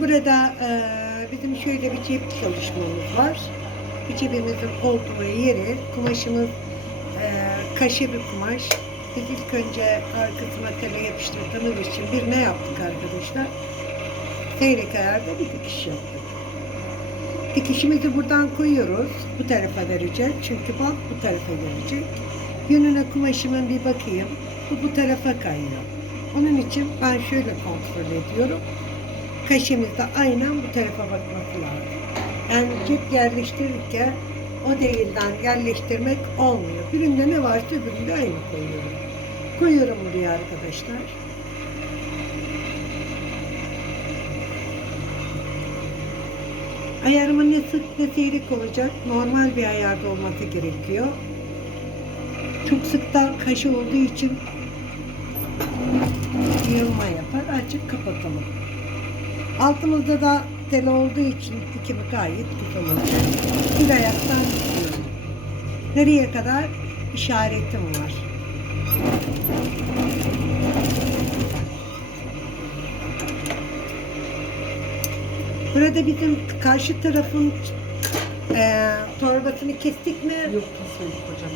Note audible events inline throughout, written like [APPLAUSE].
Burada e, bizim şöyle bir cep çalışmamız var. Bir cebimizin olduğu yeri kumaşımız e, kaşı bir kumaş. Biz ilk önce arkasına tele yapıştırdığımız için bir ne yaptık arkadaşlar? Seyrek ayarda bir dikiş yaptık. Dikişimizi buradan koyuyoruz. Bu tarafa vereceğiz. Çünkü bant bu tarafa gelecek. Yönüne kumaşımın bir bakayım. Bu bu tarafa kayıyor. Onun için ben şöyle kontrol ediyorum. Kaşemiz de aynen bu tarafa bakması lazım. Yani cep yerleştirirken o değilden yerleştirmek olmuyor. Birinde ne varsa öbüründe aynı koyuyorum. Koyuyorum buraya arkadaşlar. Ayarımın ne sık ne seyrek olacak. Normal bir ayarda olması gerekiyor. Çok sıktan kaşı olduğu için yığılma yapar. Açık kapatalım. Altımızda da tel olduğu için dikimi gayet güzel olacak. Bir ayaktan dikiyorum. Nereye kadar? işaretim var. Burada bizim karşı tarafın eee torbasını kestik mi? Yok kesmedik hocam.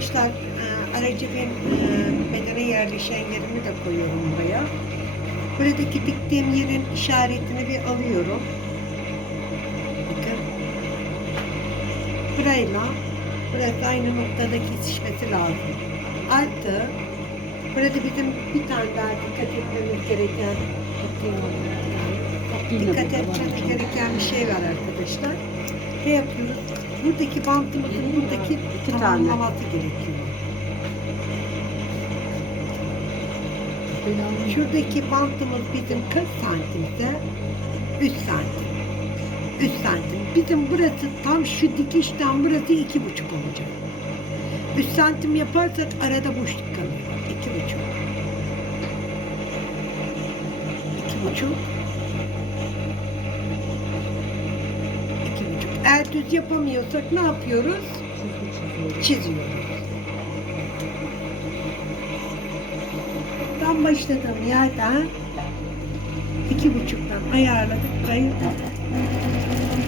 İşte e, aracı ben e, bedene yerleşen yerini de koyuyorum buraya. Buradaki diktiğim yerin işaretini bir alıyorum. Bakın. Burayla burası aynı noktada kesişmesi lazım. Artı burada bizim bir tane daha dikkat etmemiz gereken dikkat etmemiz gereken bir şey var arkadaşlar. Ne yapıyoruz? Buradaki bantımızın buradaki İki tane. gerekiyor. Şuradaki bantımız bizim 40 santimse 3 santim. 3 santim. Bizim burası tam şu dikişten burası iki buçuk olacak. 3 santim yaparsak arada boşluk kalıyor. İki buçuk. İki buçuk. İki buçuk. Eğer düz yapamıyorsak ne yapıyoruz? Çiziyoruz. Tam başladığım yerden iki buçuktan ayarladık. Kayıp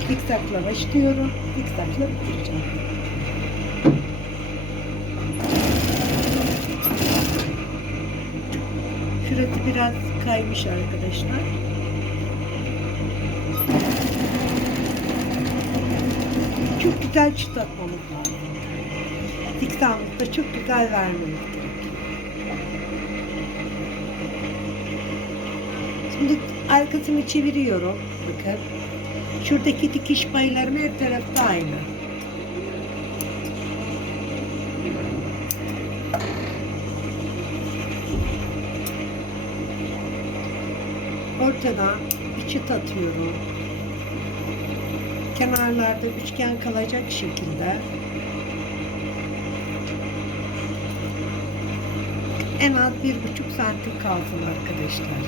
zikzakla başlıyorum. Zikzakla bitireceğim. Şurası biraz kaymış arkadaşlar. Çok güzel çıt atmamız lazım. Zikzağımızı da çok güzel vermemiz Şimdi arkasını çeviriyorum. Bakın. Şuradaki dikiş paylarım her tarafta aynı. Ortadan bir çıt atıyorum. Kenarlarda üçgen kalacak şekilde en az bir buçuk santim kalsın arkadaşlar.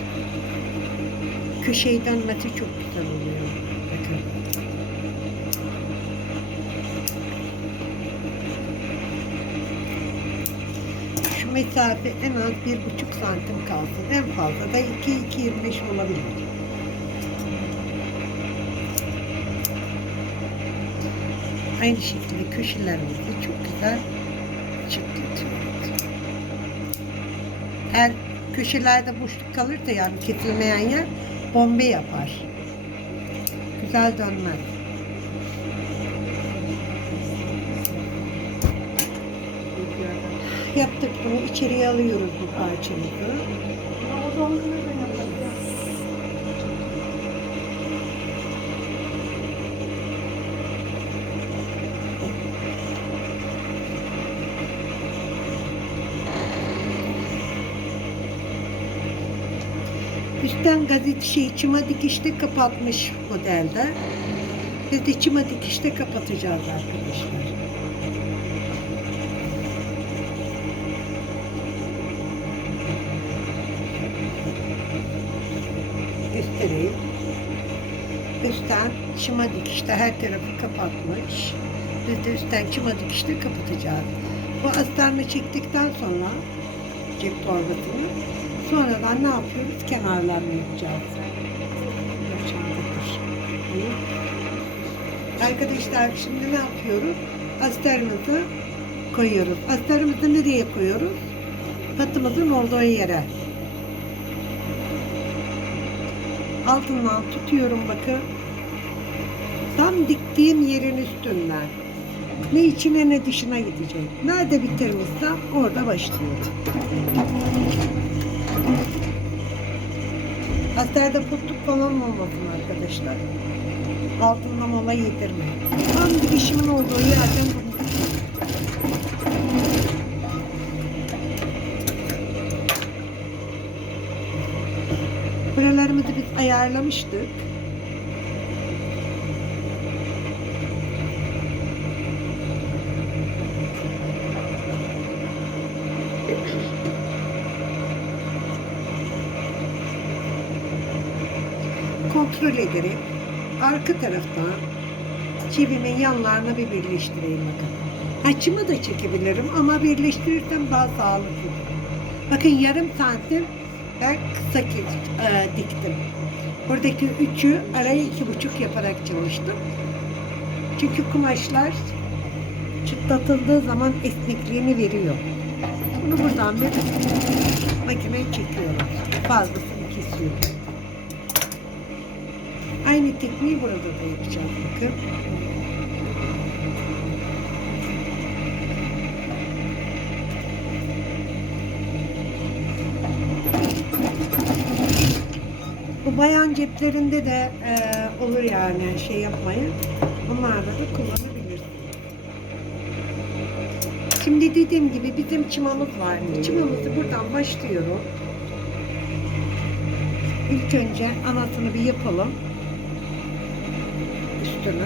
Köşeyi dönmesi çok güzel oluyor. Bakın. Şu mesafe en az bir buçuk santim kalsın. En fazla da iki, iki yirmi beş olabilir. Aynı şekilde köşelerimizi çok güzel çıtlatıyoruz. Eğer köşelerde boşluk kalırsa yani kesilmeyen yer bombe yapar. Güzel dönmez. Yaptık bunu içeriye alıyoruz bu parçamızı. Üstten gazete şey çıma dikişte kapatmış modelde. Biz de çıma dikişte kapatacağız arkadaşlar. Göstereyim. Üstten çıma dikişte her tarafı kapatmış. Biz de üstten çıma dikişte kapatacağız. Bu astarını çektikten sonra cep torbasını Sonradan ne yapıyoruz? Kenarlarını yapacağız. Arkadaşlar şimdi ne yapıyoruz? Astarımızı koyuyoruz. Astarımızı nereye koyuyoruz? Katımızın olduğu yere. Altından tutuyorum bakın. Tam diktiğim yerin üstünden. Ne içine ne dışına gidecek. Nerede bitirmişsem orada başlıyorum. Asterde putluk falan olmasın arkadaşlar. Altından mola yedirme. Tam dikişimin olduğu yerden bunu Buralarımızı biz ayarlamıştık. Kontrol ederek arka taraftan çivimin yanlarına bir birleştireyim bakalım. Açımı da çekebilirim ama birleştirirsem daha sağlıklı. Bakın yarım santim ben kısa e, diktim. Buradaki üçü araya iki buçuk yaparak çalıştım. Çünkü kumaşlar çıtlatıldığı zaman esnekliğini veriyor. Bunu buradan bir makineye çekiyorum. Fazlasını kesiyorum. Aynı tekniği burada da yapacağım bakın. Bu bayan ceplerinde de e, olur yani şey yapmayın. Bunlarda da kullanabilirsiniz. Şimdi dediğim gibi bizim çimamız var. Çimamızı buradan başlıyorum. İlk önce anasını bir yapalım. Üstüne.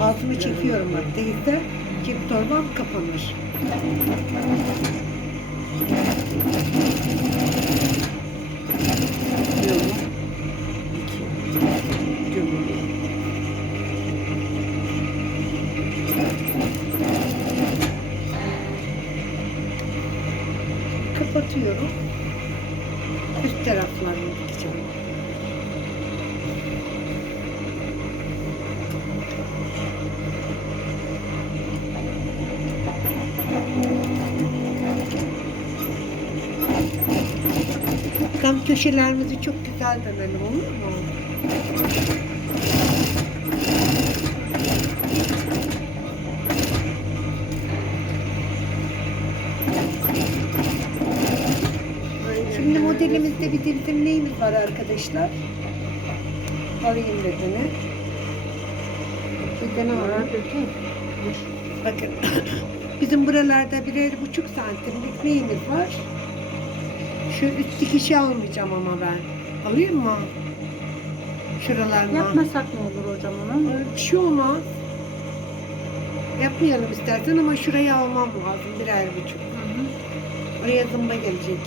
Altını çekiyorum bak değilse cep torbam kapanır. Tam köşelerimizi çok güzel dönelim olur mu? Şimdi modelimizde bir de neyimiz var arkadaşlar? Alayım de ne var? Bakın. [CLEARS THROAT] Bizim buralarda birer buçuk santimlik neyimiz var? Şu üst dikişi almayacağım ama ben. Alayım mı? Şuralarına. Yapmasak ne olur hocam onu? Ay, Bir şey olmaz. Yapmayalım istersen ama şurayı almam lazım birer buçuk. Oraya zımba gelecek.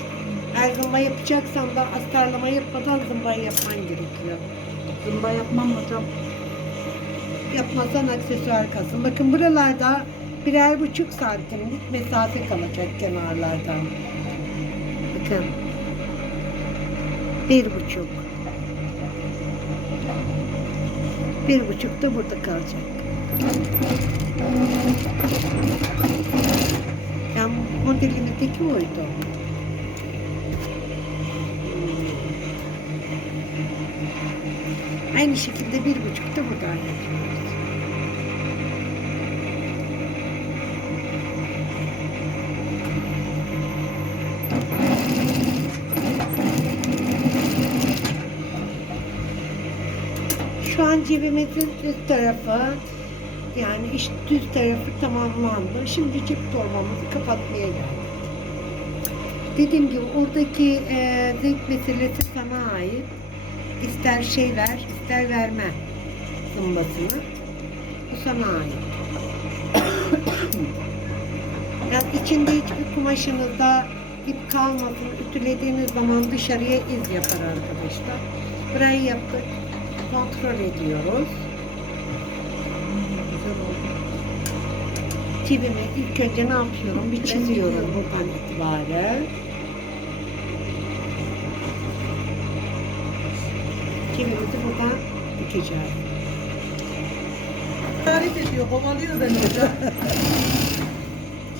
Eğer zımba yapacaksan da astarlama yapmadan zımbayı yapman gerekiyor. Zımba yapmam hocam. Yapmazsan aksesuar kalsın. Bakın buralarda birer buçuk santimlik mesafe kalacak kenarlardan. Bakın. Bir buçuk. Bir buçuk da burada kalacak. Yani modelimizdeki oydu. Aynı şekilde bir buçuk da buradan yapıyoruz. Şu an cebimizin üst tarafı yani iş düz tarafı tamamlandı. Şimdi cep torbamızı kapatmaya geldik. Dediğim gibi oradaki e, zevk meselesi sana ait. İster şey ver, ister verme zımbasını. Bu sana ait. [COUGHS] yani içinde hiçbir kumaşınızda ip kalmasın. Ütülediğiniz zaman dışarıya iz yapar arkadaşlar. Burayı yaptık. Kontrol ediyoruz. Çivimi ilk önce ne yapıyorum? Bir çiziyorum buradan itibaren. Çivimi geçeceğiz. Tarif ediyor, kovalıyor beni hocam.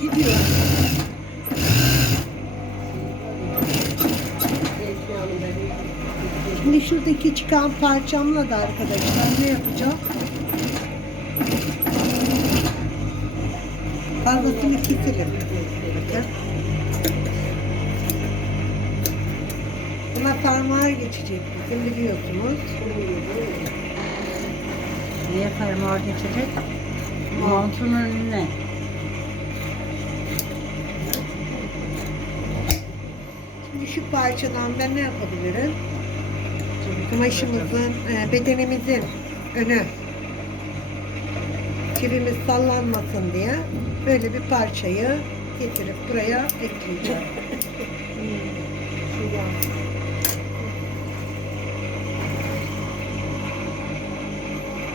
[LAUGHS] Gidiyor. Şuradaki çıkan parçamla da arkadaşlar ne yapacağım? Fazlasını keselim. Bakın. Buna parmağı geçecek bizim biliyorsunuz. Niye fermuar geçecek? Montun önüne. Şimdi şu parçadan ben ne yapabilirim? Kumaşımızın, e, bedenimizin önü çivimiz sallanmasın diye böyle bir parçayı getirip buraya ekleyeceğim.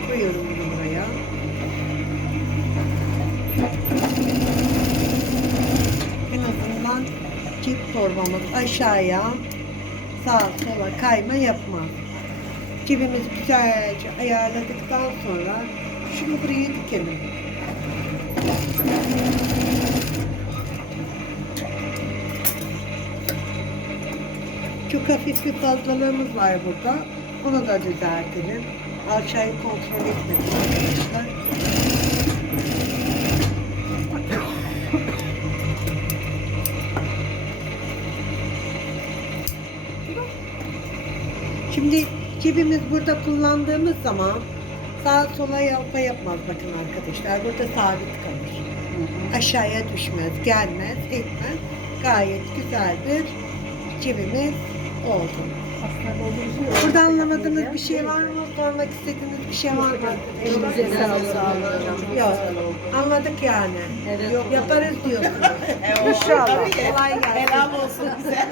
Koyuyorum bunu buraya. En azından cip torbamız aşağıya sağa sola kayma yapmaz. Cebimizi güzelce ayarladıktan sonra şunu buraya dikelim. Çok hafif bir fazlalığımız var burada. Onu da düzeltelim. Aşağıyı kontrol etmedim arkadaşlar. Cebimiz burada kullandığımız zaman sağa sola yalpa yapmaz bakın arkadaşlar. Burada sabit kalır. Aşağıya düşmez, gelmez, etmez. Gayet güzel bir cebimiz oldu. Burada anlamadığınız bir şey var mı? Sormak istediğiniz bir şey var mı? Elinize sağlık. Yok. Anladık yani. Evet. Yaparız diyorsunuz. İnşallah. Kolay gelsin. Helal olsun bize.